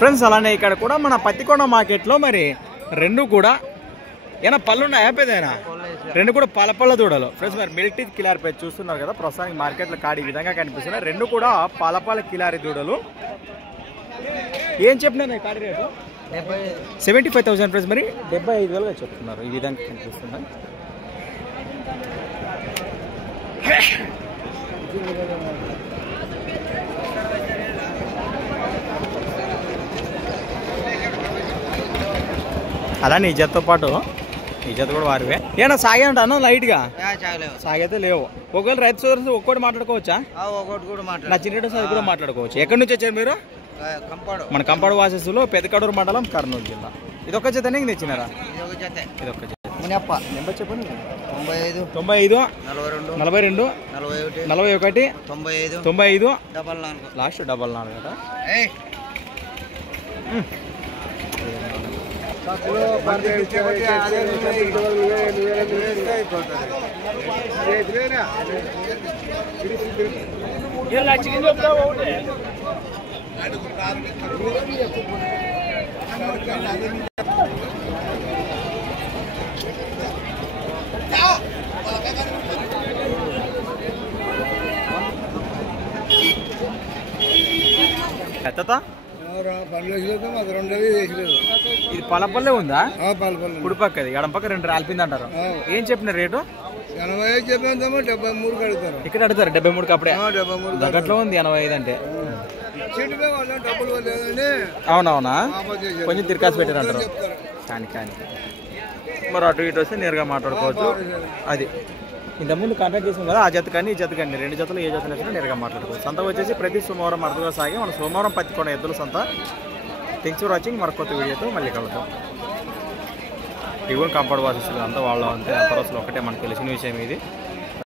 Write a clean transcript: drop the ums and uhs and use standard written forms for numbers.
Friends అలానే ఇక్కడ కూడా మన పత్తికొండ మార్కెట్లో మరి రెండు కూడా ఏనా పళ్ళు ఉన్నాయా పెద్దయినా రెండు కూడా పాలపళ్ళ దూడలు ఫ్రెండ్స్. మరి మిల్టీ కిలారి పై చూస్తున్నారు కదా ప్రస్తుతానికి మార్కెట్లో కాడి ఈ విధంగా కనిపిస్తున్నాయి. రెండు కూడా పాలపాల కిలారి దూడలు. ఏం చెప్పినా కాడి రేటు 75,000 ఫ్రెండ్స్. మరి 75,000గా చెప్తున్నారు. ఈ విధంగా కనిపిస్తున్నాయి. అలానే ఈ జతతో పాటు ఈ జత కూడా వారివే. ఏమన్నా సాగే ఉంటాను లైట్గా సాగైతే లేవు. ఒకవేళ రైతు సోదరులు ఒక్కటి మాట్లాడుకోవచ్చా? నా చిన్న సార్ కూడా మాట్లాడుకోవచ్చు. ఎక్కడి నుంచి వచ్చారు మీరు? మన కంపాడు వాసస్సులో పెదకడూరు మండలం కర్నూలు జిల్లా. ఇదొక్క జతనే తెచ్చినారా? ఇదొక్క జత. నెంబర్ చెప్పండి. 95 42 41 95 లాస్ట్ 44 కదా. ఇది పాలపల్లె ఉందా? కుడి పక్కది ఎడం పక్క రెండు రాలిపోయింది అంటారు. ఏం చెప్పిన రేటు? 73 ఇక్కడ అడుగుతారు 73 అప్పుడే దగ్గట్లో ఉంది. 85 అంటే అవునవునా కొంచెం తిరకాసి పెట్టారు అంటారు. కానీ మరి అటు ఇటు వస్తే నేరుగా మాట్లాడుకోవచ్చు. అది ఇంతకుముందు కాంటాక్ట్ చేసాం కదా. ఆ జత కానీ ఈ జత కానీ రెండు జతలు ఏ జతలు వచ్చినా నేరుగా మాట్లాడుకోవచ్చు. సంత వచ్చేసి ప్రతి సోమవారం అర్థంగా సాగి మన సోమవారం పత్తికొండ ఎద్దుల సంత. Thanks for watching. మరొక కొత్త వీడియోతో మళ్ళీ కలుద్దాం. ఇవి కంపాడు వాసిస్తులు అంతా వాళ్ళ అంతే వ్యాపారస్తులు ఒకటే మనకు తెలిసిన విషయం ఇది.